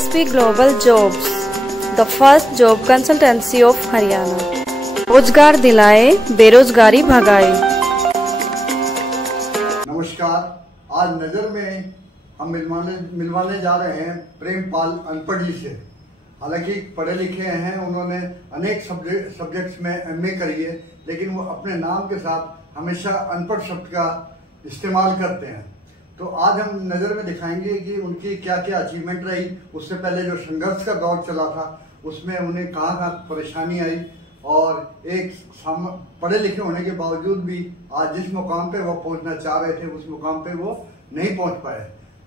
SSP Global Jobs, the first job consultancy of Haryana. रोजगार दिलाए, बेरोजगारी भगाए। नमस्कार, आज नजर में हम मिलवाने जा रहे हैं प्रेमपाल अनपढ़ जी से। हालांकि पढ़े लिखे हैं, उन्होंने अनेक सब्जेक्ट्स में MA करी है, लेकिन वो अपने नाम के साथ हमेशा अनपढ़ शब्द का इस्तेमाल करते हैं। तो आज हम नजर में दिखाएंगे कि उनकी क्या क्या अचीवमेंट रही, उससे पहले जो संघर्ष का दौर चला था उसमें उन्हें कहाँ कहाँ परेशानी आई, और एक पढ़े लिखे होने के बावजूद भी आज जिस मुकाम पे वो पहुंचना चाह रहे थे उस मुकाम पे वो नहीं पहुंच पाए।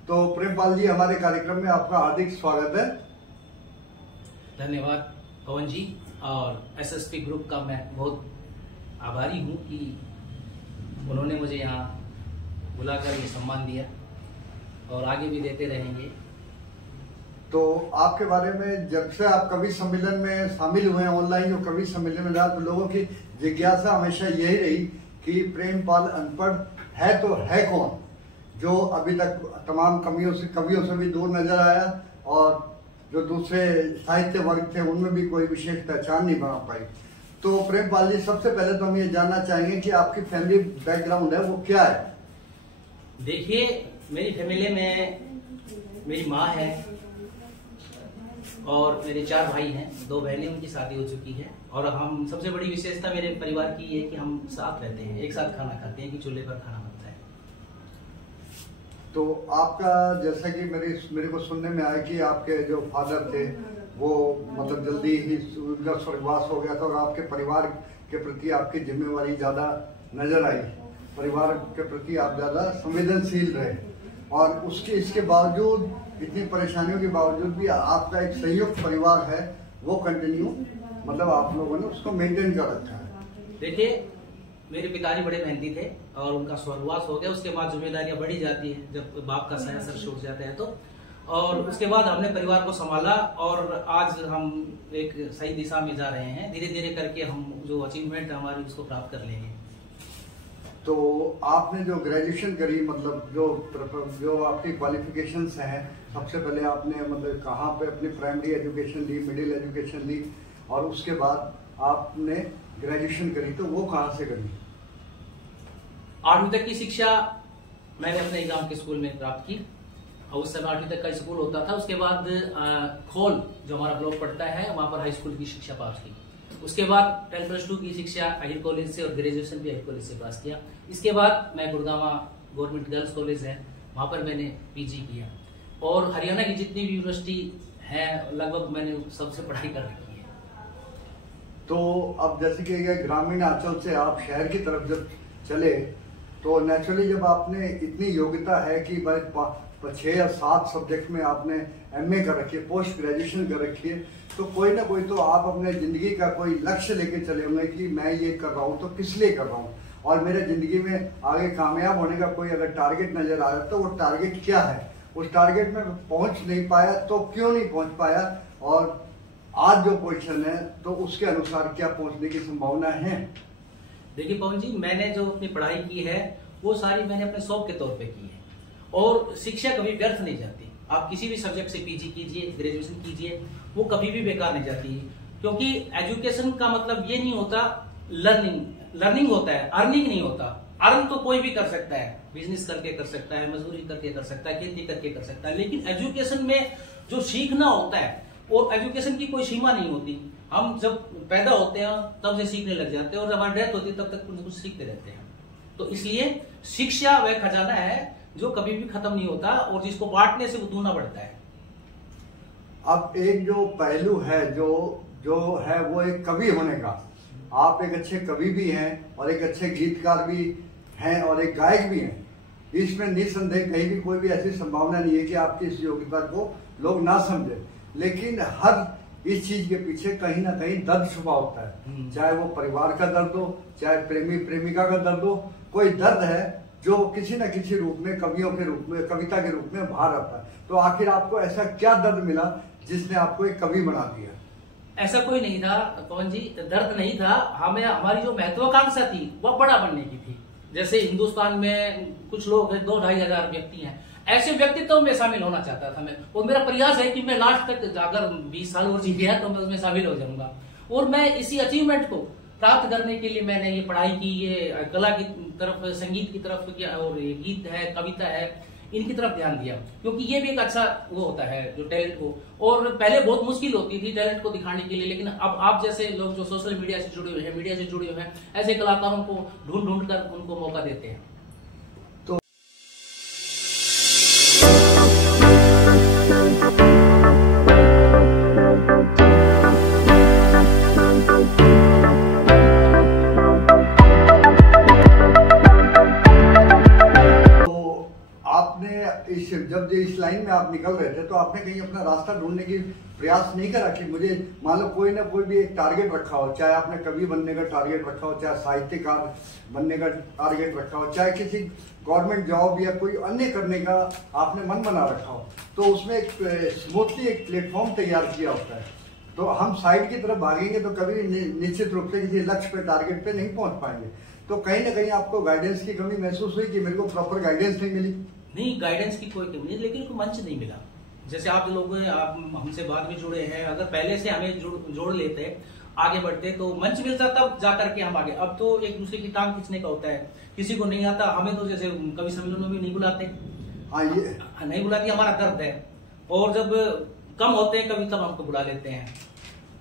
तो प्रेमपाल जी, हमारे कार्यक्रम में आपका हार्दिक स्वागत है। धन्यवाद पवन जी, और SSP ग्रुप का मैं बहुत आभारी हूँ कि उन्होंने मुझे यहाँ बुलाकर ये सम्मान दिया और आगे भी देते रहेंगे। तो आपके बारे में जब से आप कवि सम्मेलन में शामिल हुए हैं, ऑनलाइन जो कवि सम्मेलन में रहा, तो लोगों की जिज्ञासा हमेशा यही रही कि प्रेमपाल अनपढ़ है तो है कौन, जो अभी तक तमाम कवियों से भी दूर नजर आया, और जो दूसरे साहित्य वर्ग थे उनमें भी कोई विशेष पहचान नहीं बना पाई। तो प्रेमपाल जी, सबसे पहले तो हम ये जानना चाहेंगे कि आपकी फैमिली बैकग्राउंड है वो क्या है? देखिए, मेरी फैमिली में मेरी माँ है और मेरे 4 भाई हैं, 2 बहनें, उनकी शादी हो चुकी है। और हम सबसे बड़ी विशेषता मेरे परिवार की है कि हम साथ रहते हैं, एक साथ खाना खाते हैं, कि चूल्हे पर खाना बनता है। तो आपका, जैसा कि मेरे को सुनने में आया कि आपके जो फादर थे वो मतलब जल्दी ही उनका स्वर्गवास हो गया था, और आपके परिवार के प्रति आपकी जिम्मेवारी ज्यादा नजर आई, परिवार के प्रति आप ज्यादा संवेदनशील रहे, और इसके बावजूद, इतनी परेशानियों के बावजूद भी आपका एक संयुक्त परिवार है, वो कंटिन्यू मतलब आप लोगों ने उसको मेंटेन कर रखा है। देखिए, मेरे पिताजी बड़े मेहनती थे और उनका स्वर्गवास हो गया। उसके बाद जिम्मेदारियां बढ़ी जाती है जब बाप का साया सर छूट जाता है तो, और उसके बाद हमने परिवार को संभाला और आज हम एक सही दिशा में जा रहे हैं। धीरे धीरे करके हम जो अचीवमेंट हमारी उसको प्राप्त कर लेंगे। तो आपने जो ग्रेजुएशन करी, मतलब जो आपकी क्वालिफिकेशंस हैं, सबसे पहले आपने मतलब कहाँ पे अपनी प्राइमरी एजुकेशन ली, मिडिल एजुकेशन ली, और उसके बाद आपने ग्रेजुएशन करी, तो वो कहाँ से करी? 8वीं तक की शिक्षा मैंने अपने गांव के स्कूल में प्राप्त की, और उस समय 8वीं तक का स्कूल होता था। उसके बाद खोल जो हमारा ब्लॉक पड़ता है, वहां पर हाई स्कूल की शिक्षा पास की। उसके बाद 10+2 की शिक्षा अहिर कॉलेज से, और ग्रेजुएशन भी अहिर कॉलेज से पास किया। इसके बाद मैं गुड़गांव गवर्नमेंट गर्ल्स कॉलेज है, वहां पर मैंने PG किया, और हरियाणा की जितनी भी यूनिवर्सिटी है लगभग मैंने सबसे पढ़ाई कर रखी है। तो अब जैसे कि ग्रामीण अंचल से आप शहर की तरफ जब चले, तो नेचुरली जब आपने इतनी योग्यता है कि भाई 6 या 7 सब्जेक्ट में आपने MA कर रखी है, पोस्ट ग्रेजुएशन कर रखी है, तो कोई ना कोई तो आप अपने जिंदगी का कोई लक्ष्य लेके चले होंगे कि मैं ये कर रहा हूँ तो किस लिए कर रहा हूँ, और मेरे जिंदगी में आगे कामयाब होने का कोई अगर टारगेट नजर आया तो वो टारगेट क्या है, उस टारगेट में पहुंच नहीं पाया तो क्यों नहीं पहुंच पाया, और आज जो पोजीशन है तो उसके अनुसार क्या पहुंचने की संभावना है? देखिए पवन जी, मैंने जो अपनी पढ़ाई की है वो सारी मैंने अपने शौक के तौर पे की है, और शिक्षा कभी व्यर्थ नहीं जाती। आप किसी भी सब्जेक्ट से PG कीजिए, ग्रेजुएशन कीजिए, वो कभी भी बेकार नहीं जाती, क्योंकि एजुकेशन का मतलब ये नहीं होता लर्निंग होता है, अर्निंग नहीं होता। अर्न तो कोई भी कर सकता है, बिजनेस करके कर सकता है, मजदूरी करके कर सकता है, खेती करके कर सकता है, लेकिन एजुकेशन में जो सीखना होता है, और एजुकेशन की कोई सीमा नहीं होती। हम जब पैदा होते हैं तब से सीखने लग जाते हैं, और जब हमारी डेथ होती है तब तक कुछ सीखते रहते हैं। तो इसलिए शिक्षा वह खजाना है जो कभी भी खत्म नहीं होता, और जिसको बांटने से वो दूना बढ़ता है। अब एक जो पहलू है जो है वो एक कवि होने का, आप एक अच्छे कवि भी हैं और एक अच्छे गीतकार भी हैं और एक गायक भी हैं। इसमें निसंदेह कहीं भी कोई भी ऐसी संभावना नहीं है कि आपकी इस योग्यता को लोग ना समझे, लेकिन हर इस चीज के पीछे कहीं ना कहीं दर्द छुपा होता है, चाहे वो परिवार का दर्द हो, चाहे प्रेमी प्रेमिका का दर्द हो, कोई दर्द है जो किसी न किसी रूप में, कवियों के रूप में, कविता के रूप में बाहर आता है। तो आखिर आपको ऐसा क्या दर्द मिला जिसने आपको एक कवि बना दिया? ऐसा कोई नहीं था पवन जी, दर्द नहीं था। हमारी जो महत्वाकांक्षा थी वह बड़ा बनने की थी। जैसे हिंदुस्तान में कुछ लोग हैं, 2-2.5 हजार व्यक्ति हैं, ऐसे व्यक्तित्व में शामिल होना चाहता था मैं, और मेरा प्रयास है कि मैं लास्ट तक अगर 20 साल और जी गया तो मैं उसमें शामिल हो जाऊंगा। और मैं इसी अचीवमेंट को प्राप्त करने के लिए मैंने ये पढ़ाई की, ये कला की तरफ, संगीत की तरफ, और ये गीत है, कविता है, इनकी तरफ ध्यान दिया, क्योंकि ये भी एक अच्छा वो होता है जो टैलेंट को, और पहले बहुत मुश्किल होती थी टैलेंट को दिखाने के लिए, लेकिन अब आप जैसे लोग जो सोशल मीडिया से जुड़े हुए हैं, मीडिया से जुड़े हुए हैं, ऐसे कलाकारों को ढूंढ ढूंढ कर उनको मौका देते हैं। जब इस लाइन में आप निकल रहे थे तो आपने कहीं अपना रास्ता ढूंढने की प्रयास नहीं करा कि मुझे मान लो कोई ना कोई भी एक टारगेट रखा हो, चाहे आपने कवि बनने का टारगेट रखा हो, चाहे साहित्यकार बनने का टारगेट रखा हो, चाहे किसी गवर्नमेंट जॉब या कोई अन्य करने का आपने मन बना रखा हो, तो उसमें एक स्मूथली एक प्लेटफॉर्म तैयार किया होता है। तो हम साइड की तरफ भागेंगे तो कभी निश्चित रूप से किसी लक्ष्य पे, टारगेट पे नहीं पहुंच पाएंगे। तो कहीं ना कहीं आपको गाइडेंस की कमी महसूस हुई कि मेरे को प्रॉपर गाइडेंस नहीं मिली? नहीं, गाइडेंस की कोई कमी नहीं, लेकिन कोई मंच नहीं मिला। जैसे आप लोग, आप हमसे बाद में जुड़े हैं, अगर पहले से हमें जोड़ लेते, आगे बढ़ते तो मंच मिलता तब जाकर के हम आगे। अब तो एक दूसरे की टांग खींचने का होता है, किसी को नहीं आता, हमें तो जैसे कवि सम्मेलनों में नहीं बुलाते, ये नहीं बुलाती, हमारा दर्द है। और जब कम होते हैं कवि तब हमको बुला लेते हैं।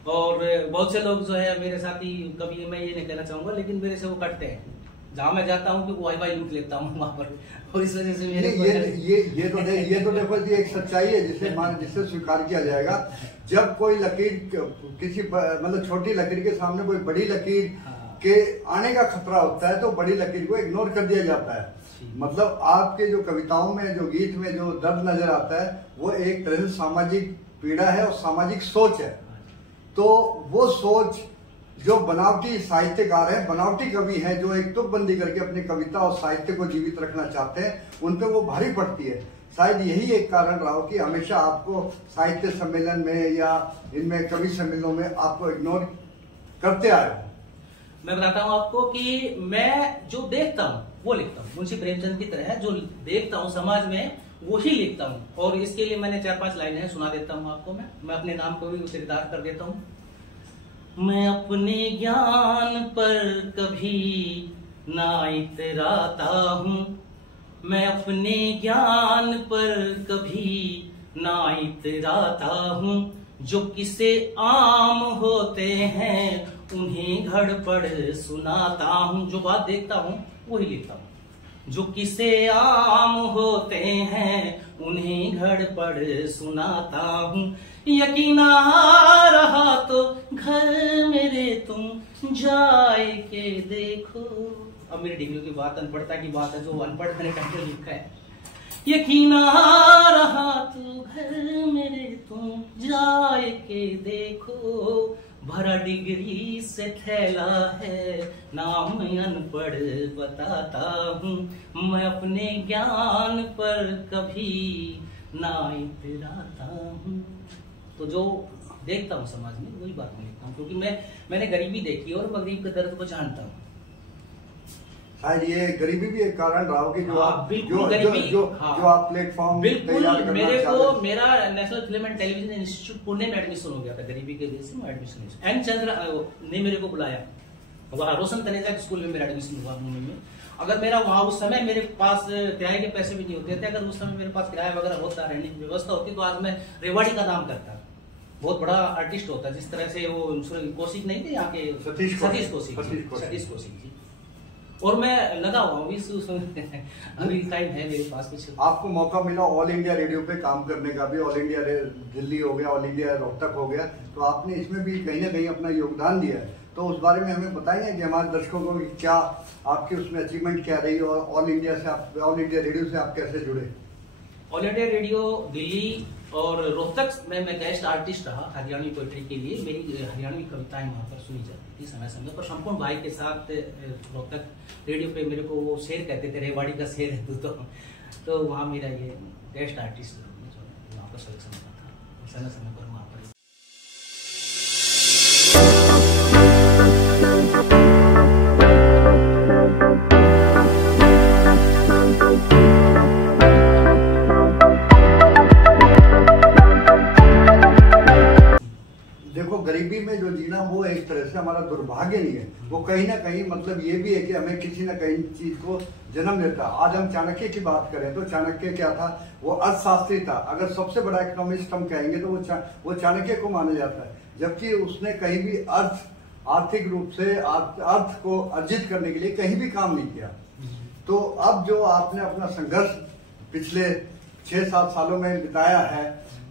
और बहुत से लोग जो है मेरे साथी, कभी मैं ये नहीं कहना चाहूंगा, लेकिन मेरे से वो कटते हैं जहां मैं जाता हूँ, क्योंकि वाई लूट लेता हूँ वहां पर, और इस वजह से मेरे ये तो देखो जी एक सच्चाई है जिससे स्वीकार किया जाएगा। जब कोई लकीर किसी मतलब छोटी लकीर के सामने कोई बड़ी लकीर के आने का खतरा होता है तो बड़ी लकीर को इग्नोर कर दिया जाता है। मतलब आपके जो कविताओं में, जो गीत में जो दर्द नजर आता है वो एक तरह से सामाजिक पीड़ा है और सामाजिक सोच है। तो वो सोच जो बनावटी साहित्यकार हैं, बनावटी कवि हैं, जो एक तुकबंदी करके अपनी कविता और साहित्य को जीवित रखना चाहते हैं, उन पे वो भारी पड़ती है। शायद यही एक कारण रहा हो कि हमेशा आपको साहित्य सम्मेलन में या इनमें कवि सम्मेलनों में आपको इग्नोर करते आए हो। मैं बताता हूँ आपको कि मैं जो देखता हूँ वो लिखता हूँ, मुंशी प्रेमचंद की तरह जो देखता हूँ समाज में वही लिखता हूँ। और इसके लिए मैंने 4-5 लाइनें सुना देता हूँ आपको। मैं अपने नाम को भी चरितार्थ कर देता हूँ। मैं अपने ज्ञान पर कभी ना इतराता हूँ, मैं अपने ज्ञान पर कभी ना इतराता हूँ, जो किसे आम होते हैं उन्हें घड़पड़ सुनाता हूँ। जो बात देखता हूँ वही लिखता हूँ, जो किसे आम होते हैं उन्हें घड़पड़ सुनाता हूँ। यकीन आ रहा तो घर मेरे तुम जाए के देखो। अब मेरी डिग्री की बात, अनपढ़ता की बात है, जो अनपढ़ मैंने टाइटल लिखा है। यकीन आ रहा तो घर मेरे तुम जाए के देखो, भरा डिग्री से थैला है नाम अनपढ़ बताता हूँ, मैं अपने ज्ञान पर कभी ना इतराता हूँ। तो जो देखता हूँ समाज में वही बात मैं लिखता हूँ, क्योंकि मैंने गरीबी देखी और मैं गरीब के दर्द को जानता हूँ। शायद ये गरीबी भी एक कारण रहा हो कि जो आप प्लेटफॉर्म बिल्कुल। मेरा national film and television institute Pune में एडमिशन हो गया था, गरीबी के वजह से मैं एडमिशन एन चंद्र ने मेरे को बुलाया, वहाँ रोशन तनेजा स्कूल में मेरा एडमिशन हुआ मुंबई में। अगर मेरा वहाँ उस समय मेरे पास किराए के पैसे भी नहीं होते थे, अगर उस समय मेरे पास किराया वगैरह होता, रहने की व्यवस्था होती, तो आज मैं रेवाड़ी का काम करता, बहुत बड़ा आर्टिस्ट होता। जिस तरह से वो कौशिक नहीं थे यहाँ के, सतीश कौशिक जी। और मैं लगा हुआ हूँ अभी टाइम है मेरे पास कुछ। आपको मौका मिला ऑल इंडिया रेडियो पे काम करने का भी, ऑल इंडिया दिल्ली हो गया, ऑल इंडिया रोहतक हो गया, तो आपने इसमें भी कहीं ना कहीं अपना योगदान दिया है। तो उस बारे में हमें बताइए कि हमारे दर्शकों को क्या आपकी उसमें अचीवमेंट क्या रही, और ऑल इंडिया रेडियो से आप कैसे जुड़े? ऑल इंडिया रेडियो दिल्ली और रोहतक में मैं गेस्ट आर्टिस्ट रहा हरियाणवी पोएट्री के लिए। मेरी हरियाणवी कविताएं वहां पर सुनी जाती थी समय समय पर। संपूर्ण भाई के साथ रोहतक रेडियो पे मेरे को वो शेर कहते थे, रेवाड़ी का शेर है तो वहाँ मेरा ये गेस्ट आर्टिस्ट वहाँ पर सिलेक्शन हुआ था समय समय पर वहाँ पर। भाग्य नहीं है, वो कहीं ना कहीं मतलब ये भी है कि हमें किसी न कहीं चीज को जन्म देता है। आज हम चाणक्य की बात करें तो चाणक्य क्या था, वो अर्थशास्त्री था। अगर सबसे बड़ा इकोनॉमिस्ट हम कहेंगे तो वो चाणक्य को माना जाता है, जबकि उसने कहीं भी आर्थिक रूप से अर्थ को अर्जित करने के लिए कहीं भी काम नहीं किया। तो अब जो आपने अपना संघर्ष पिछले 6-7 सालों में बिताया है,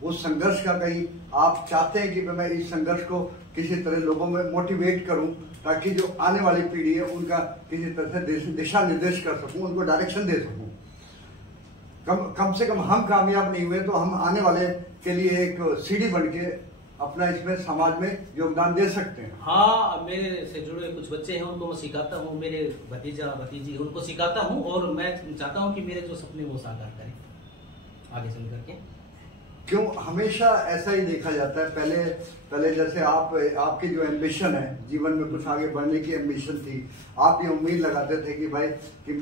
उस संघर्ष का कहीं आप चाहते हैं कि मैं इस संघर्ष को किसी तरह लोगों में मोटिवेट करूं, ताकि जो आने वाली पीढ़ी है उनका किसी तरह से दिशा निर्देश कर सकूं, उनको डायरेक्शन दे सकूं। कम से कम हम कामयाब नहीं हुए तो हम आने वाले के लिए एक सीढ़ी बन के अपना इसमें समाज में योगदान दे सकते हैं। हाँ, मेरे से जुड़े कुछ बच्चे हैं, उनको मैं सिखाता हूँ, मेरे भतीजा भतीजी उनको सिखाता हूँ, और मैं चाहता हूँ कि मेरे जो सपने वो साकार करें आगे चल करके। क्यों हमेशा ऐसा ही देखा जाता है? पहले जैसे आपकी जो एम्बिशन है, जीवन में कुछ आगे बढ़ने की एम्बिशन थी, आप ये उम्मीद लगाते थे कि भाई कि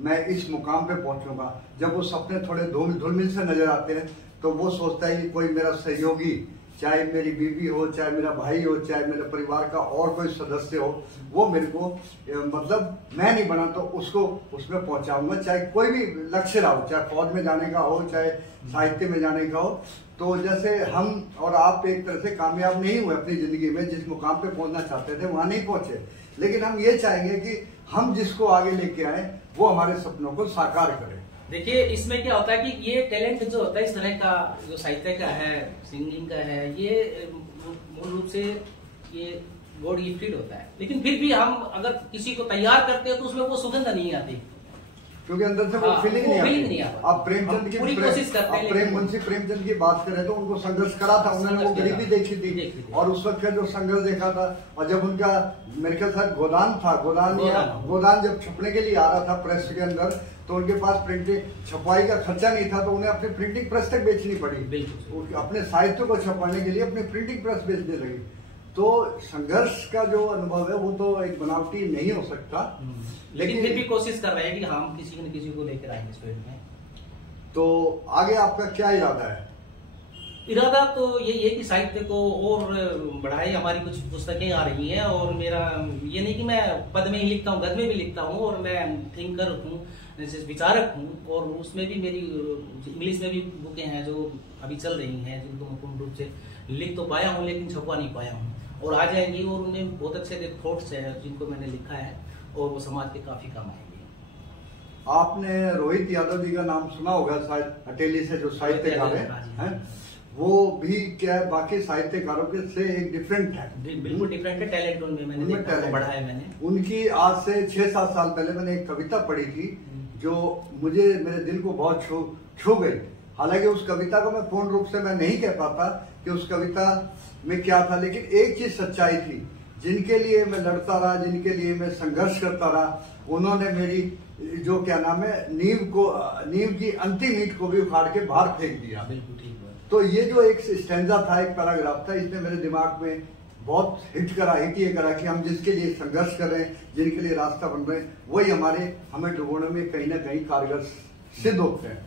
मैं इस मुकाम पे पहुंचूंगा। जब वो सपने थोड़े धूमिल से नजर आते हैं तो वो सोचता है कि कोई मेरा सहयोगी, चाहे मेरी बीवी हो, चाहे मेरा भाई हो, चाहे मेरे परिवार का और कोई सदस्य हो, वो मेरे को मतलब मैं नहीं बना तो उसको उसमें पहुंचाऊंगा, चाहे कोई भी लक्ष्य रहा हो, चाहे फौज में जाने का हो, चाहे साहित्य में जाने का हो। तो जैसे हम और आप एक तरह से कामयाब नहीं हुए अपनी जिंदगी में, जिस मुकाम पे पहुंचना चाहते थे वहां नहीं पहुंचे, लेकिन हम ये चाहेंगे कि हम जिसको आगे लेके आए वो हमारे सपनों को साकार करे। देखिए, इसमें क्या होता है कि ये टैलेंट जो होता है इस तरह का, जो साहित्य का है, सिंगिंग का है, ये मूल रूप से ये गॉड गिफ्टेड होता है। लेकिन फिर भी हम अगर किसी को तैयार करते हैं तो उसमें वो सुगंध नहीं आती, क्योंकि अंदर से वो फीलिंग नहीं आती। आप प्रेमचंद की पूरी कोशिश करते हैं। मुंशी प्रेमचंद की बात करें तो उनको संघर्ष करा था, उन्होंने वो गरीबी देखी थी और उस वक्त का जो संघर्ष देखा था। और जब उनका मेरे ख्याल से गोदान जब छपने के लिए आ रहा था प्रेस के अंदर, तो उनके पास प्रिंटिंग छपाई का खर्चा नहीं था, तो उन्हें अपनी प्रिंटिंग प्रेस तक बेचनी पड़ी। अपने साहित्य को छपाने के लिए अपनी प्रिंटिंग प्रेस बेचने लगी। तो संघर्ष का जो अनुभव है वो तो एक बनावटी नहीं हो सकता, लेकिन फिर भी कोशिश कर रहे हैं कि हम किसी न किसी को लेकर आएंगे इस फील्ड में। तो आगे आपका क्या इरादा है? इरादा तो यही है कि साहित्य को और बढ़ाए। हमारी कुछ पुस्तकें आ रही हैं, और मेरा ये नहीं कि मैं पद में ही लिखता हूँ, गद्य में भी लिखता हूँ, और मैं थिंकर हूँ, विचारक हूँ। और उसमें भी मेरी इंग्लिश में भी बुकें हैं जो अभी चल रही हैं, जिनको मैं पूर्ण रूप से लिख तो पाया हूँ लेकिन छपवा नहीं पाया हूँ, और आ जाएंगी। और उनमें बहुत अच्छे थॉट्स हैं जिनको मैंने लिखा है, और वो समाज के काफी काम आएंगे। आपने रोहित यादव जी का नाम सुना होगा, शायद हटेली से जो साहित्यकार हैं, वो भी क्या बाकी साहित्यकारों के से एक डिफरेंट है, बिल्कुल डिफरेंट है। टैलेंट उनमें मैंने बढ़ाया। मैंने उनकी आज से 6-7 साल पहले मैंने एक कविता पढ़ी थी जो मुझे मेरे दिल को बहुत छू गई। हालांकि उस कविता को मैं पूर्ण रूप से मैं नहीं कह पाता कि उस कविता में क्या था, लेकिन एक चीज सच्चाई थी। जिनके लिए मैं लड़ता रहा, जिनके लिए मैं संघर्ष करता रहा, उन्होंने मेरी जो क्या नाम है नींव की अंतिम ईंट को भी उखाड़ के बाहर फेंक दिया। बिल्कुल ठीक है। तो ये जो एक स्टैंजा था, एक पैराग्राफ था, इसने मेरे दिमाग में बहुत हिट करा कि हम जिसके लिए संघर्ष कर रहे हैं, जिनके लिए रास्ता बन रहे हैं, वही हमें डुबोने में कहीं ना कहीं कारगर सिद्ध होते हैं।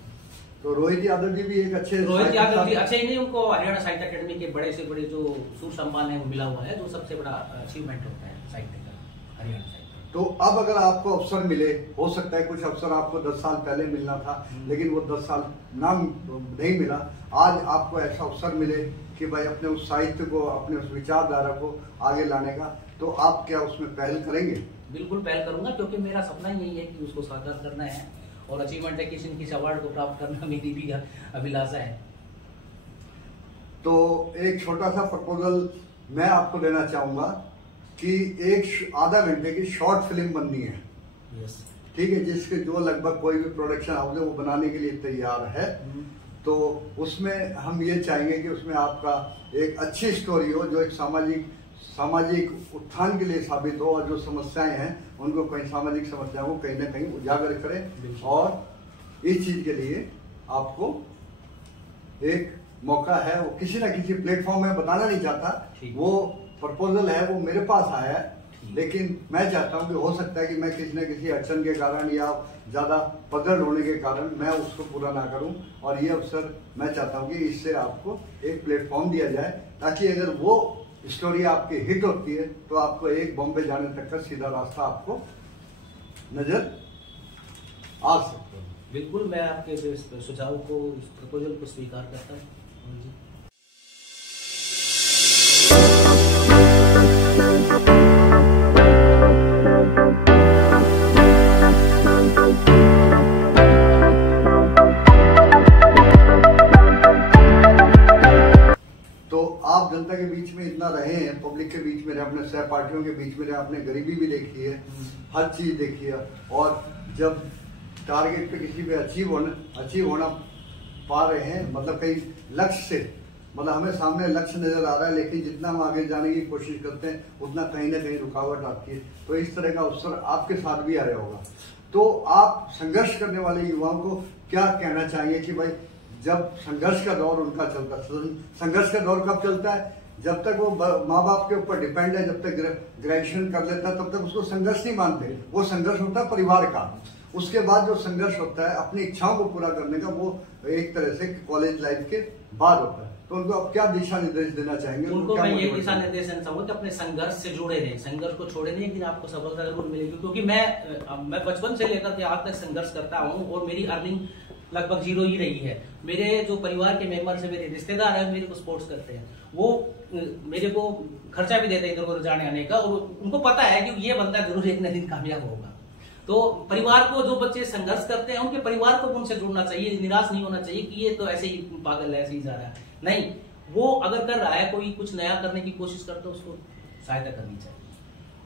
तो रोहित यादव जी भी एक अच्छे ही नहीं, उनको हरियाणा साहित्य अकेडमी के बड़े से बड़े जो सूर सम्मान है वो मिला हुआ है, जो सबसे बड़ा अचीवमेंट होता है साहित्य का, हरियाणा साहित्य। तो अब अगर आपको अवसर मिले, हो सकता है कुछ अवसर आपको 10 साल पहले मिलना था, लेकिन वो 10 साल नहीं मिला, आज आपको ऐसा अवसर मिले कि भाई अपने उस साहित्य को, अपने उस विचारधारा को आगे लाने का, तो आप क्या उसमें पहल करेंगे? बिल्कुल पहल करूंगा, क्योंकि मेरा सपना ही यही है कि उसको साकार करना है, और अचीवमेंट है किसी न किसी अवार्ड को प्राप्त करना मेरी भी अभिलाषा है। तो एक छोटा सा प्रपोजल मैं आपको देना चाहूंगा कि एक आधा घंटे की शॉर्ट फिल्म बननी है। यस। ठीक है, जिसके जो लगभग कोई भी प्रोडक्शन हाउस है वो बनाने के लिए तैयार है। तो उसमें हम ये चाहेंगे कि उसमें आपका एक अच्छी स्टोरी हो, जो एक सामाजिक उत्थान के लिए साबित हो, और जो समस्याएं हैं उनको कहीं सामाजिक समस्याओं को कहीं ना कहीं उजागर करें। और इस चीज के लिए आपको एक मौका है, वो किसी ना किसी प्लेटफॉर्म में बताना नहीं चाहता, वो प्रपोजल है वो मेरे पास आया है, लेकिन मैं चाहता हूं कि हो सकता है कि मैं किसी न किसी अड़चन के कारण या ज्यादा पकड़ होने के कारण मैं उसको पूरा ना करूं, और ये अवसर मैं चाहता हूं कि इससे आपको एक प्लेटफॉर्म दिया जाए, ताकि अगर वो स्टोरी आपकी हिट होती है तो आपको एक बॉम्बे जाने तक का सीधा रास्ता आपको नजर आ सकता है। बिल्कुल, मैं आपके सुझाव को, प्रपोजल को स्वीकार करता हूँ जी। आप जनता के बीच में इतना रहे हैं, पब्लिक के बीच में रहे, अपने सहपाठियों के बीच में रहे, आपने गरीबी भी देखी है, हर चीज देखी है, और जब टारगेट पे किसी पे अचीव होना पा रहे हैं, मतलब कहीं लक्ष्य से, मतलब हमें सामने लक्ष्य नजर आ रहा है, लेकिन जितना हम आगे जाने की कोशिश करते हैं उतना कहीं ना कहीं रुकावट आती है। तो इस तरह का अवसर आपके साथ भी आया होगा। तो आप संघर्ष करने वाले युवाओं को क्या कहना चाहेंगे कि भाई जब संघर्ष का दौर उनका चलता है, संघर्ष का दौर कब चलता है? जब तक वो माँ बाप के ऊपर डिपेंड है, जब तक ग्रेजुएशन कर लेता है तब तक उसको संघर्ष नहीं मानते। वो संघर्ष होता है परिवार का। उसके बाद जो संघर्ष होता है अपनी इच्छाओं को पूरा करने का, वो एक तरह से कॉलेज लाइफ के बाद होता है। तो उनको आप क्या दिशा निर्देश देना चाहेंगे? उनको मैं ये दिशा निर्देश देना चाहूंगा कि अपने संघर्ष से जुड़े रहें, संघर्ष को छोड़े नहीं, लेकिन आपको सफलता जरूर मिलेगी। क्योंकि मैं बचपन से लेकर के आज तक संघर्ष करता हूँ और मेरी अर्निंग लगभग 0 ही रही है। मेरे जो परिवार के मेंबर्स है, मेरे रिश्तेदार हैं, मेरे को सपोर्ट्स करते हैं, वो मेरे को खर्चा भी देते हैं इधर उधर जाने आने का, और उनको पता है कि ये बंदा जरूर एक न दिन कामयाब होगा। तो परिवार को, जो बच्चे संघर्ष करते हैं उनके परिवार को उनसे जुड़ना चाहिए, निराश नहीं होना चाहिए कि ये तो ऐसे ही पागल है, ऐसे ही जा रहा है। नहीं, वो अगर कर रहा है, कोई कुछ नया करने की कोशिश करता है, उसको सहायता करनी चाहिए।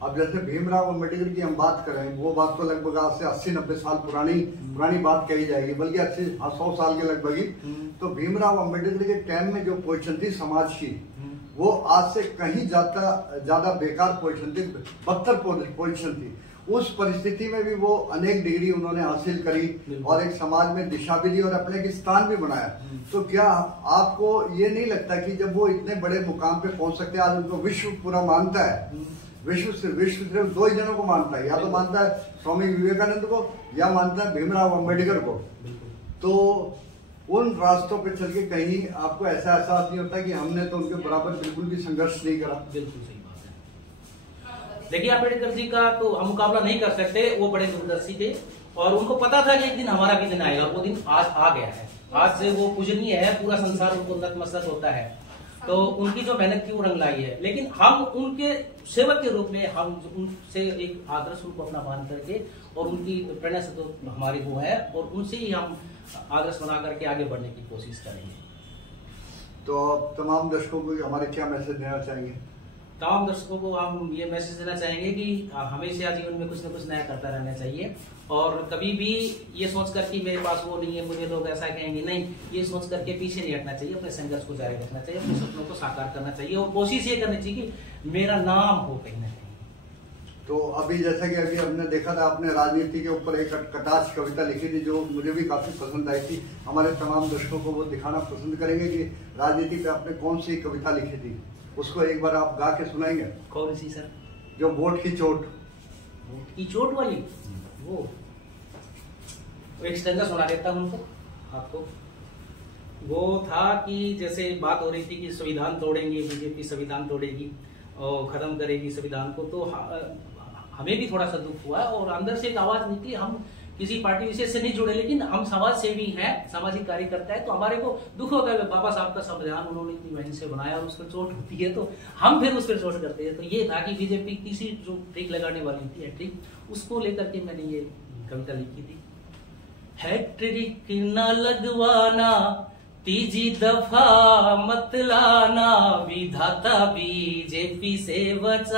अब जैसे भीमराव अम्बेडकर की हम बात करें, वो बात तो लगभग आज से 80-90 साल पुरानी बात कही जाएगी, बल्कि 100 साल के लगभग ही। तो भीमराव अम्बेडकर के टाइम में जो पोजीशन थी समाज की, वो आज से कहीं ज्यादा बेकार पोजीशन थी, बदतर पोजीशन थी। उस परिस्थिति में भी वो अनेक डिग्री उन्होंने हासिल करी और एक समाज में दिशा भी दी और अपने एक स्थान भी बनाया। तो क्या आपको ये नहीं लगता कि जब वो इतने बड़े मुकाम पे पहुंच सकते हैं, आज उनको विश्व पूरा मानता है, विश्व सिर्फ 2 ही जनों को मानता है, या तो मानता है स्वामी विवेकानंद को या मानता है भीमराव अम्बेडकर को। तो उन रास्तों पे चल के कहीं आपको ऐसा एहसास नहीं होता कि हमने तो उनके बराबर बिल्कुल भी संघर्ष नहीं करा? बिल्कुल सही बात है। देखिए, अम्बेडकर जी का तो हम मुकाबला नहीं कर सकते, वो बड़े दूरदर्शी थे और उनको पता था कि एक दिन हमारा भी दिन आएगा, और वो दिन आज आ गया है। आज से वो पूजनीय है, पूरा संसार उनको नतमस्तक होता है। तो उनकी जो मेहनत की वो रंग लाई है, लेकिन हम उनके सेवक के रूप में हम उनसे एक आदर्श उनको अपना मान करके, और उनकी प्रेरणा से तो हमारी वो है, और उनसे ही हम आदर्श बना करके आगे बढ़ने की कोशिश करेंगे। तो तमाम दर्शकों को हमारे क्या मैसेज देना चाहेंगे? तमाम दर्शकों को हम ये मैसेज देना चाहेंगे कि हमेशा जीवन में कुछ न कुछ नया करता रहना चाहिए, और कभी भी ये सोच कर कि मेरे पास वो नहीं है, मुझे लोग ऐसा कहेंगे, नहीं, ये सोच करके पीछे नहीं हटना चाहिए, अपने संघर्ष को जारी रखना चाहिए, अपने सपनों को साकार करना चाहिए, और कोशिश ये करनी चाहिए कि मेरा नाम हो कहीं ना कहीं। तो अभी जैसा कि अभी हमने देखा था, आपने राजनीति के ऊपर एक कटाक्ष कविता लिखी थी जो मुझे भी काफी पसंद आई थी। हमारे तमाम दर्शकों को वो दिखाना पसंद करेंगे कि राजनीति पे आपने कौन सी कविता लिखी थी, उसको एक बार आप गा के सुनाएंगे? कौन सी सर? जो वोट की चोट। वोट की चोट वाली? वो एक स्टैंजा सुना देता हूं उनको आपको। वो था कि जैसे बात हो रही थी कि संविधान तोड़ेंगे, बीजेपी संविधान तोड़ेगी और खत्म करेगी संविधान को, तो हमें भी थोड़ा सा दुख हुआ और अंदर से एक आवाज निकली। हम किसी पार्टी विशेष से नहीं जुड़े, लेकिन हम समाज सेवी हैं, सामाजिक कार्यकर्ता है, तो हमारे को दुख होता है बाबा साहब का संविधान उन्होंने इतनी मेहनत से बनाया और उस पर चोट होती है तो हम फिर उस पर चोट करते हैं। तो ये था कि बीजेपी किसी जो ट्रिक लगाने वाली थी, हैट्रिक, उसको लेकर के मैंने ये कविता लिखी थी। हैट्रिक न लगवाना, तीजी दफा मत लाना, विधाता बीजेपी से बचा।